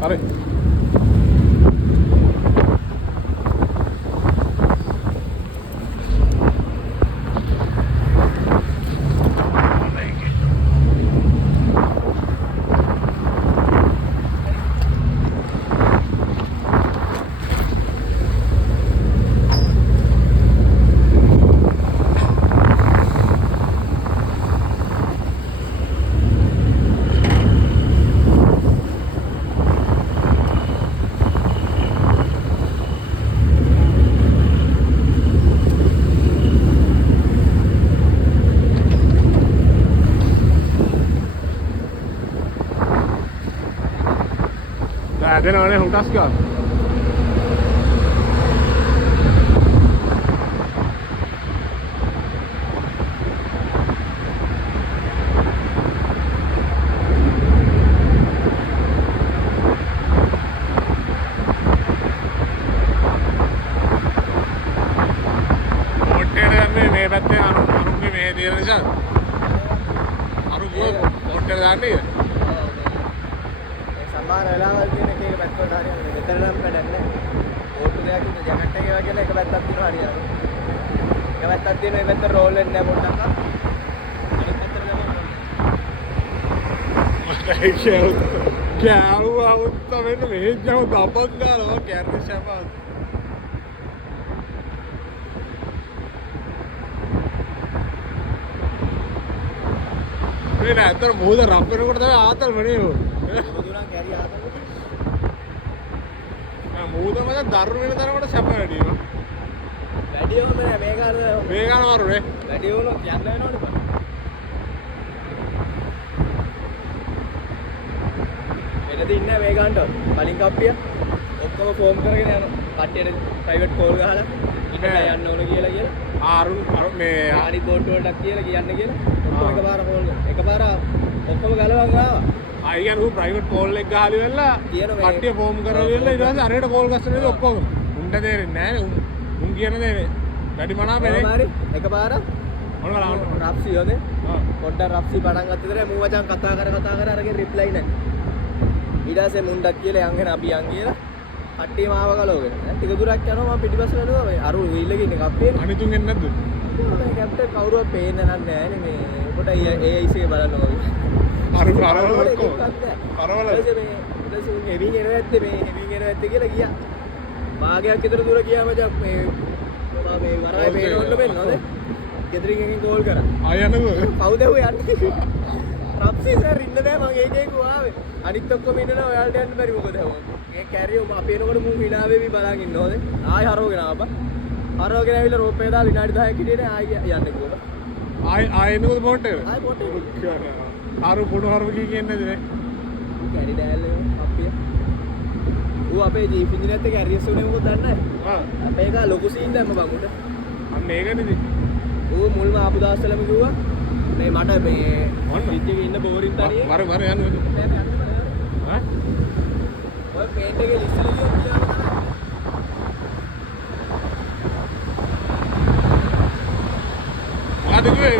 හරි. දෙනවනේ හුටස් ගන්න. පොට්ටේට ගන්නේ මේ පැත්තේ අරුන්ගේ මේ තියෙන නිසා. අරුන්ගේ පොට්ටේට ගන්නේ. සමහර වෙලාවල් තියෙන එකේ පැත්තකට හරියන්නේ මෙතන නම් වැඩන්නේ ඕටු දෙයක් ඉන්න ජැකට් එකේ වගේ එක පැත්තක් තියෙනවා හරියන්නේ එක පැත්තක් තියෙනවා මේ පැත්ත රෝල් වෙන්නේ නැහැ පොඩ්ඩක් අනිත් පැත්තට ගමන් කෑරුවා උත්ත වෙන්න මේ ජව දපක් ගාලා කැරේ ෂපා මේ නැතර මොහොත රම් වෙනකොට තමයි ආතල් වෙන්නේ දුනා කැරි ආතල් මොහොත මත දරු වෙන තරමට සැප වැඩි වෙනවා වැඩි වුණා මේක අර වරුනේ වැඩි වුණොත් යන්න වෙනවනේ බං වෙනද ඉන්නේ මේ ගන්නට කලින් කප්පිය ඔක්කොම ෆෝම් කරගෙන යනවා කට්ටියට ප්‍රයිවට් කෝල් ගහලා ඉන්න යන්න ඕන කියලා ආරුන් මේ ආරි බෝට් වලට කියලා කියන්න කියලා ඔක්කොම එකපාර කෝල් එකපාර ඔක්කොම ගලවන් ආවා අයියන් උ ප්‍රයිවට් කෝල් එක ගහලි වෙලා කට්ටිය ෆෝම් කරලා ඊට පස්සේ අරේට කෝල් ගස්සන ඔක්කොම උන්ට දෙන්නේ නැහැ නේ උන් කියන දේ වැඩි මනාපනේ හරි එකපාර මොන ගලවන්න රප්සි යෝනේ පොඩ්ඩක් රප්සි පටන් ගත්ත විතරේ මූ වචන් කතා කර අරගෙන රිප්ලයි නැහැ ඊට පස්සේ මුණ්ඩක් කියලා යන් වෙන අපි යන් කියලා කට්ටිය මාව ගලවගෙන ටික දුරක් යනවා මම පිටිපස්ස බැලුවා මේ අරු වීල් එකේ ඉන්නේ කප්පේ අනිතුන් එන්නේ නැද්ද මේ කැප්ටන් කවුරුවත් පේන්නේ නැහැ නේ මේ කොට AIC එක බලනවා අරු කරවල ඔක්කොම කරවල ඊට හෙවින් එනවා ඇත්තේ මේ හෙවින් එනවා ඇත්තේ කියලා ගියා භාගයක් විතර දුර ගියාම දැන් මේ වරාය පේනොන්න වෙන්නවද ගෙදරින් එකකින් කෝල් කරා ආය යන්නකෝ කවුද ඔය යන්නේ රප්සි සර් ඉන්න බෑ මම ඒකේක ආවේ අනිත් ඔක්කොම ඉන්නවා ඔයාලට යන්න බැරි මොකද මේ කැරියෝ අපි එනකොට මුන් හිනා වෙවි බලන් ඉන්නවද ආයි හරවගෙන ආපා හරවගෙන ඇවිල්ලා රෝපේ දාලා විනාඩි 10ක් හිටියේ ආයි යන්නේ කිව්වා ආයි එනකොට බෝට් එක ආයි බෝට් එක අරු පොඩු හරව කියන්නේ නේ කැරි ඩෑල්ලේ අප්පිය ඌ අපේ ජීප් ඉන්ජිනේර් එකේ ඇරියස් උනේ මොකද දන්නේ නැහැ අපේ එක ලොකු සීන් දැම්ම බං උඩ අන්න ඒකනේ ඌ මුල්ම ආපු දවස්වලම කිව්වා මේ මට මේ ෆ්‍රිජ් එකේ ඉන්න බෝරින් තනියේ වර යන්න ඈ ඔය පේන්ට් එකේ ලිස්ට් එක දියුම් අද කිව්වේ